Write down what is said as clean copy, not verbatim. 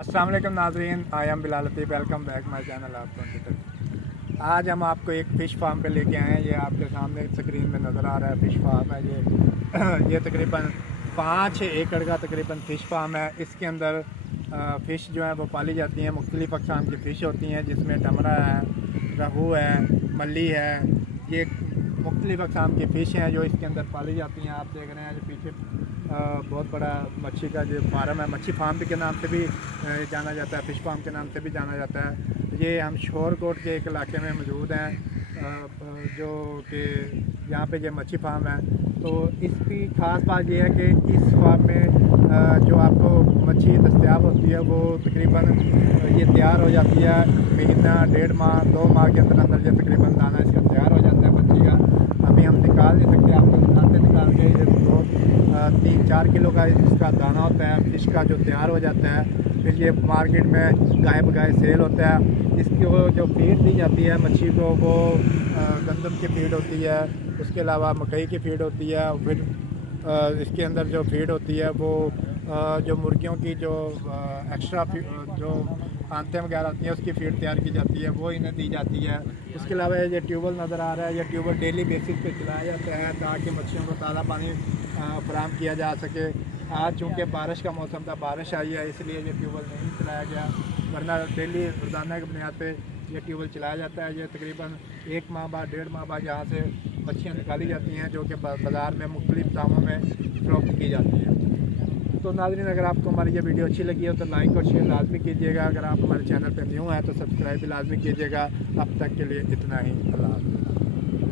अस्सलाम वालेकुम नाज़रीन, I am Bilal Latif. Welcome back my channel आप कंप्यूटर। आज हम आपको एक फ़िश फार्म पे लेके आए हैं। ये आपके सामने स्क्रीन में नज़र आ रहा है फ़िश फार्म है ये तकरीबन 5 एकड़ का तकरीबन फ़िश फार्म है। इसके अंदर फ़िश जो है वो पाली जाती हैं। मुख्तलिफ़ अक़साम की फ़िश होती हैं जिसमें टमरा है, रहू है, मल्ली है। ये मुख्तलिफ़ अक़साम की फ़िश हैं जो इसके अंदर पाली जाती हैं। आप देख रहे हैं जो पीछे बहुत बड़ा मच्छी का जो फार्म है, मच्छी फार्म के नाम से भी जाना जाता है, फ़िश फार्म के नाम से भी जाना जाता है। ये हम शोरकोट के एक इलाके में मौजूद हैं जो कि यहाँ पे ये मच्छी फार्म है। तो इसकी ख़ास बात यह है कि इस फार्म में जो आपको मच्छी दस्तयाब होती है वो तकरीबन ये तैयार हो जाती है महीना, 1.5 माह, 2 माह के अंदर अंदर ये तकरीबन दाना इसका तैयार हो जाता है मच्छी का। अभी हम निकाल नहीं सकते, आपको दिखाते निकाल के। ये 3-4 किलो का इसका दाना होता है फ़िश का जो तैयार हो जाता है। फिर ये मार्केट में गाय बगाए सेल होता है। इसको जो फीड दी जाती है मच्छी को वो गंदम की फीड होती है, उसके अलावा मकई की फीड होती है। फिर इसके अंदर जो फीड होती है वो जो मुर्गियों की जो एक्स्ट्रा जो आंतें वगैरह होती हैं उसकी फीड तैयार की जाती है, वो इन्हें दी जाती है। उसके अलावा ये ट्यूबवेल नज़र आ रहा है, ये ट्यूबवेल डेली बेसिस पे चलाया जाता है ताकि मच्छियों को ताज़ा पानी फराहम किया जा सके। आज चूँकि बारिश का मौसम था, बारिश आई है, इसलिए ये ट्यूबवेल नहीं चलाया गया, वरना डेली रोज़ाना की बुनियाद पे ये ट्यूबवेल चलाया जाता है। ये तकरीबन 1 माह बाद, 1.5 माह बाद यहाँ से मच्छियाँ निकाली जाती हैं जो कि बाज़ार में मुख्तलिफ़ दामों में फ़रोख्त की जाती हैं। तो नाज़रीन, अगर आपको हमारी ये वीडियो अच्छी लगी हो तो लाइक और शेयर लाजमी कीजिएगा। अगर आप हमारे चैनल पर न्यू हैं तो सब्सक्राइब भी लाजमी कीजिएगा। अब तक के लिए इतना ही। अल्लाह हाफ़िज़।